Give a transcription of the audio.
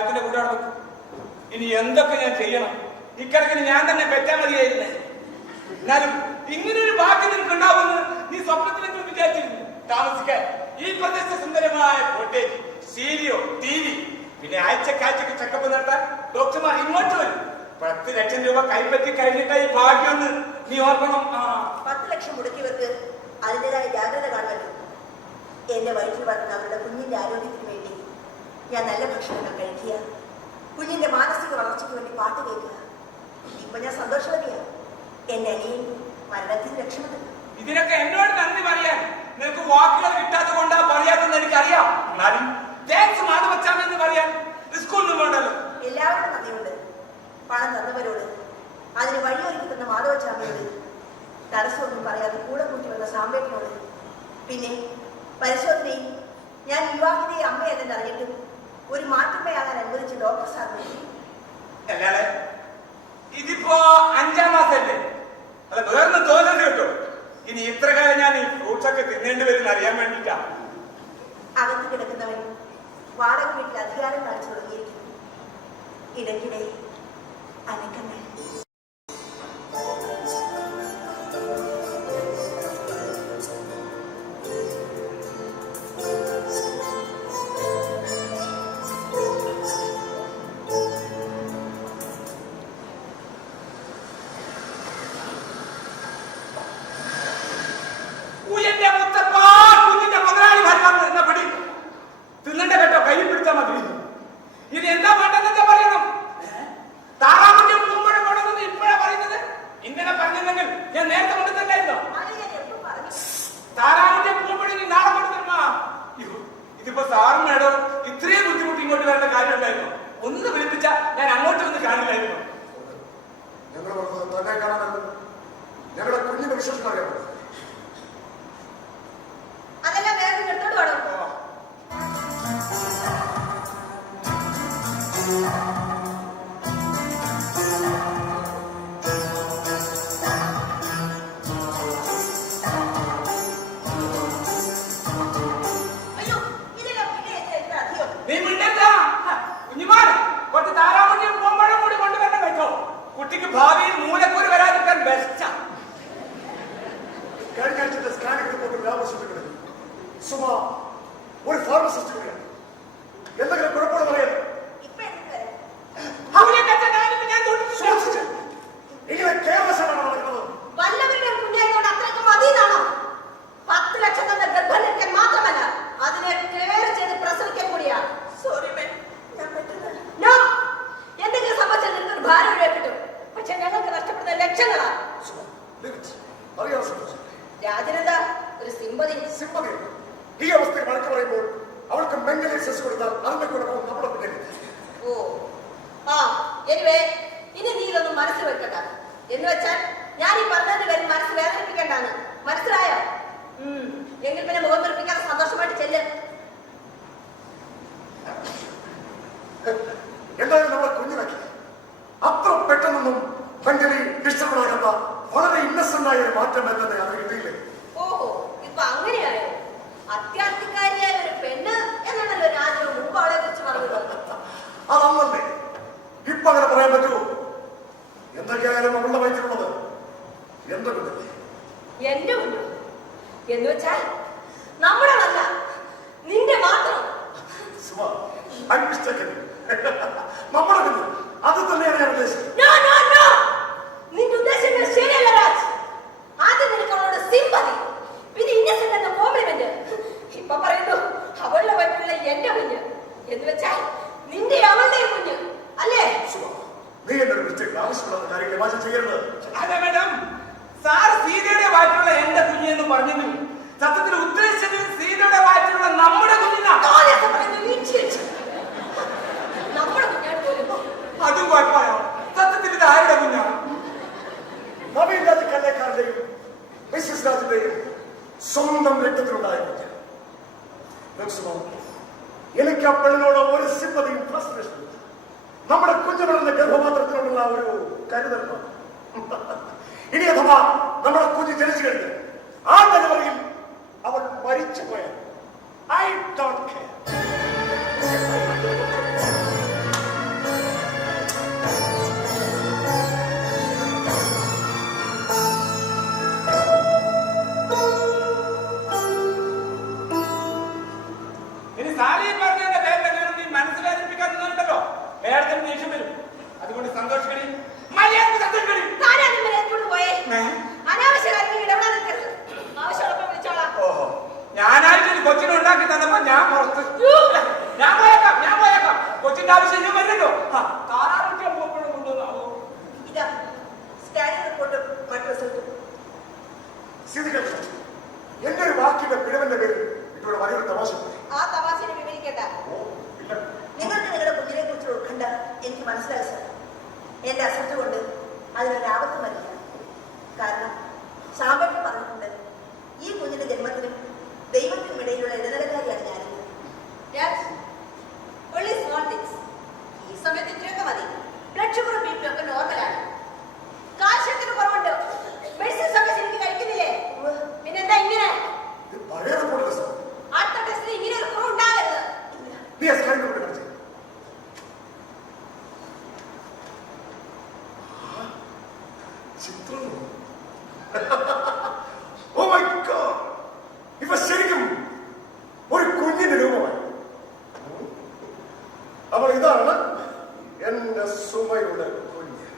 പ്രായത്തിന്റെ കൂടെ നടക്കും ഇനി എന്തൊക്കെ ഞാൻ ചെയ്യണം? ഇക്കണക്കിന് ഞാൻ തന്നെ പെറ്റാ മതിയായിരുന്നേ. എന്നാലും ഇങ്ങനെ ഒരു ഭാഗ്യം നിനക്ക് ഉണ്ടാവുമെന്ന് നീ സ്വപ്നത്തിലെങ്കിലും വിചാരിച്ചിരുന്നു. താമസിക്കാൻ ഈ പ്രദേശത്തെ സുന്ദരമായ കോട്ടേജ് സീരിയോ ടി വി പിന്നെ ആഴ്ചക്കാഴ്ചക്ക് ചെക്കപ്പ് നടത്താൻ ഡോക്ടർമാർ ഇങ്ങോട്ട് വരും. പത്ത് ലക്ഷം രൂപ കൈപ്പറ്റി കഴിഞ്ഞിട്ടായി ഭാഗ്യം നീ ഓർക്കണം. പത്ത് ലക്ഷം മുടക്കിയവർക്ക് അതിന്റെതായ ജാഗ്രത കാണുമല്ലോ. എന്റെ വയറ്റിൽ വളർന്ന അവരുടെ കുഞ്ഞിന്റെ ആരോഗ്യത്തിന് വേണ്ടി ഞാൻ നല്ല ഭക്ഷണങ്ങൾ കഴിക്കുക. കുഞ്ഞിന്റെ മാനസിക വളർച്ചയ്ക്ക് വേണ്ടി പാട്ട് കേൾക്കുക. ഇപ്പൊ ഞാൻ സന്തോഷവതിയാണ് എന്റെ അനിയൻ മരണത്തിൽ രക്ഷപ്പെട്ടു ഇതിനൊക്കെ എന്നോട് നന്ദി പറയാൻ. നിനക്ക് വാക്കുകൾ കിട്ടാത്തത് കൊണ്ടാ പറയാത്തെന്ന് എനിക്കറിയാം. താങ്ക്സ് മാധവച്ചാമെന്ന് പറയാൻ സ്കൂളിൽ എല്ലാവരും നന്ദിയുണ്ട്. പണം തന്നവരോട്. അതിന് വഴിയൊരുക്കി തന്ന മാധവച്ചാമിയോട്. തടസ്സമൊന്നും പറയാതെ കൂടെ കൂട്ടി വന്ന സാമ്പേട്ടിനോട് പിന്നെ പരിശോധനയിൽ ഞാൻ വിവാഹിതയെ അമ്മയല്ലെന്ന് അറിഞ്ഞിട്ടും ഒരു മാറ്റമ്മയാകാൻ അനുവദിച്ച ഡോക്ടർ സാർ അല്ലാതെ ഇതിപ്പോ അഞ്ചാം മാസല്ലേ? അല്ല വേറൊന്നും തോന്നരുത് കേട്ടോ. ഇനി ഇത്ര കാലം ഞാൻ ഈ ഫ്രൂട്ട്സ് ഒക്കെ തിന്നേണ്ടി വരും അറിയാൻ വേണ്ടിട്ടാ അകത്ത് കിടക്കുന്നവൻ വാടക വീട്ടിൽ അധികാരം കാണിച്ചു തുടങ്ങിയിരിക്കുന്നു ഇടയ്ക്കിടെ അനക്കങ്ങൾ. വരേണ്ട ഒന്ന് വിളിപ്പിച്ച ഞാൻ അങ്ങോട്ട് വന്ന് കാണില്ലായിരുന്നു. ഞങ്ങൾ തന്നെ കാണാനല്ല ഞങ്ങളുടെ കുഞ്ഞിന്റെ വിശ്വസം അറിയാം അതെല്ലാം വേറെ എടുത്തോണ്ട് വേണം അയ്യോ ഇതിലെ പിന്നെ എത്ര അധികം നീ മിണ്ടണ്ട കുഞ്ഞുമാൻ കുറച്ച് താറാമുട്ടിയും പൂമ്പഴം കൂടി കൊണ്ടുവരണം കേട്ടോ കുട്ടിക്ക് ഭാവിയിൽ മൂലക്കൂര് വരാതിരിക്കാൻ ബെസ്റ്റാ കഴിഞ്ഞ ആഴ്ചത്തെ സ്കാനിംഗ് റിപ്പോർട്ട് പരാമർശിച്ചിട്ടുണ്ട് സുമ ഒരു ഫാർമസിസ്റ്റ് കൂടിയാണ് എന്തെങ്കിലും കുഴപ്പമുള്ള പറയാം ഇപ്പൊ എന്ത് വരെ അവനെ കച്ച ഞാനിപ്പോ ഞാൻ തൊട്ടിട്ടില്ല. സൂക്ഷിച്ച്. ഇങ്ങനെ കേരളശാലാണ് നടക്കുന്നത്. വല്ലവരുടെ കുഞ്ഞായതുകൊണ്ട് അത്രയ്ക്ക് മതിയെന്നാണോ? പത്ത് ലക്ഷം തന്ന ഗർഭനിൽക്കാൻ മാത്രമല്ല അതിനെ കെയർ ചെയ്ത് പ്രസവിക്കാൻ കൂടിയാ. സോറി മാം നോ എന്തെങ്കിലും സംഭവിച്ചാൽ നിനക്കൊരു ഭാരം ഒഴിവാക്കിട്ടു പക്ഷെ ഞങ്ങൾക്ക് നഷ്ടപ്പെടുന്ന ലക്ഷങ്ങളാ. സുമ ലിമിറ്റ് അറിയാൻ രാജനെന്താ? ഒരു സിമ്പതി. സിമ്പതി. ഈ അവസ്ഥയിൽ വഴക്ക് പറയുമ്പോൾ അവൾക്ക് മെന്റലി സെസ് കൊടുത്താൽ അതിന്റെ കുഴപ്പം നമ്മുടെ പിന്നിൽ ഓ. ആ എനിവേ ഇനി നീ ഇതൊന്നും മനസ്സിൽ വെക്കണ്ട. എന്ന് വെച്ചാൽ ഞാൻ ഈ പറഞ്ഞതിന് വരും മനസ്സ് വേദനിപ്പിക്കേണ്ടാണ് മനസ്സിലായോ. എങ്കിൽ പിന്നെ എന്ന് വെച്ചാൽ നമ്മുടെ അല്ല നിന്റെ മാത്രം. സുമ ഐ മിസ്റ്റേക്കൻ നമ്മുടെ കുഞ്ഞ് അത് തന്നെയാണ് ഞാൻ ഉദ്ദേശിച്ചത്. നോ നോ നോ നിന്റെ ഉദ്ദേശങ്ങൾ ശരിയല്ല രാജ്. ആദ്യം നിനക്ക് അവളോട് സിമ്പതി പിന്നെ ഇന്നസെന്റ് എന്ന കോംപ്ലിമെന്റ് ഇപ്പൊ പറയുന്നു അവളുടെ വയറ്റിലുള്ള എന്റെ കുഞ്ഞ്. എന്ന് വെച്ചാൽ നിന്റെ അവളുടെയും കുഞ്ഞ് അല്ലേ? നീ എന്റെ മിസ്റ്റേക്ക് ആവശ്യമുള്ള കാര്യങ്ങൾ മാറ്റം ചെയ്യരുത്. അതെ മാഡം സാർ സീതയുടെ വാറ്റിലുള്ള എന്റെ കുഞ്ഞെന്ന് പറഞ്ഞെങ്കിലും സത്യത്തിൽ അതും കുഴപ്പമായോ? സത്യത്തിൽ ഇത് ആരുടെ കുഞ്ഞാണ് നവീൻ രാജ് കല്ലേക്കാരന്റെയും മിസ്സിസ് രാജിന്റെയും സ്വന്തം രക്തത്തിലുണ്ടായ കുഞ്ഞ്. നോക്ക് സുമ, എനിക്ക് ആ പെണ്ണിനോട് ഒരു സിമ്പതിയും ഫ്രസ്ട്രേഷനും നമ്മുടെ കുഞ്ഞു വളർന്ന ഗർഭപാത്രത്തിനോടുള്ള ഒരു കരുതലാണ് ഇനി അഥവാ നമ്മുടെ കുഞ്ഞ് ജനിച്ചു കഴിഞ്ഞ് ആ ഡെലിവറിയിൽ അവൾ മരിച്ചു പോയാൽ ഐ ഡോണ്ട് കെയർ ഉണ്ടാക്കി തന്നപ്പോ ഞാൻ പുറത്ത്. ഞാൻ പോയേക്കാം ഞാൻ പോയേക്കാം. കൊച്ചിന്റെ ആവശ്യം ഞാൻ വരില്ലല്ലോ ആ, താറാറൊക്കെ പോകുമ്പോഴും കൊണ്ടുവന്നാവോ ഇതാ സ്കാനിംഗ് റിപ്പോർട്ടും മറ്റു റിസൾട്ടും സ്ഥിതികൾ എന്റെ ഒരു വാക്കിന്റെ പിഴവിന്റെ പേരിൽ ഇവിടെ വലിയൊരു തമാശ. ഉണ്ട്. ആ തമാശനെ വിവരിക്കണ്ട. ഓ, ഇല്ല. നിങ്ങൾക്ക് നിങ്ങളുടെ കുഞ്ഞിനെ കുറിച്ച് ഉത്കണ്ഠ എനിക്ക് മനസ്സിലായി സാർ. എന്റെ അശ്രദ്ധ കൊണ്ട് അതിനൊരു ആപത്ത് വരില്ല. കാരണം ശാമ്പട്ട് പറഞ്ഞിട്ടുണ്ട്. ഈ കുഞ്ഞിന്റെ ജന്മത്തിനും ദൈവത്തിനും ഇടയിലുള്ള ഞാനെന്ന് only small things. ഈ സമയത്ത് ഇത്രയൊക്കെ മതി ബ്ലഡ് ഷുഗറും ബി പി ഒക്കെ നോർമലാണ് കാൽസ്യത്തിന് കുറവുണ്ട് മെഡിസിൻസ് ഒക്കെ ശരിക്കും കഴിക്കുന്നില്ലേ ഉവ്വ്. പിന്നെന്താ ഇങ്ങനെ ഇത് പഴയ റിപ്പോർട്ടല്ല സാർ അടുത്ത ടെസ്റ്റിന് ഇങ്ങനെ ഒരു കുറവ് ഉണ്ടാകരുത് നീ ആ സ്കാനിംഗ് റിപ്പോർട്ട് കാണിച്ചേ ചിത്രം ഓ മൈ ഗോഡ് ഇവ ശരിക്കും ഇതാണ് എന്റെ സുമയുടെ കുഞ്ഞ്.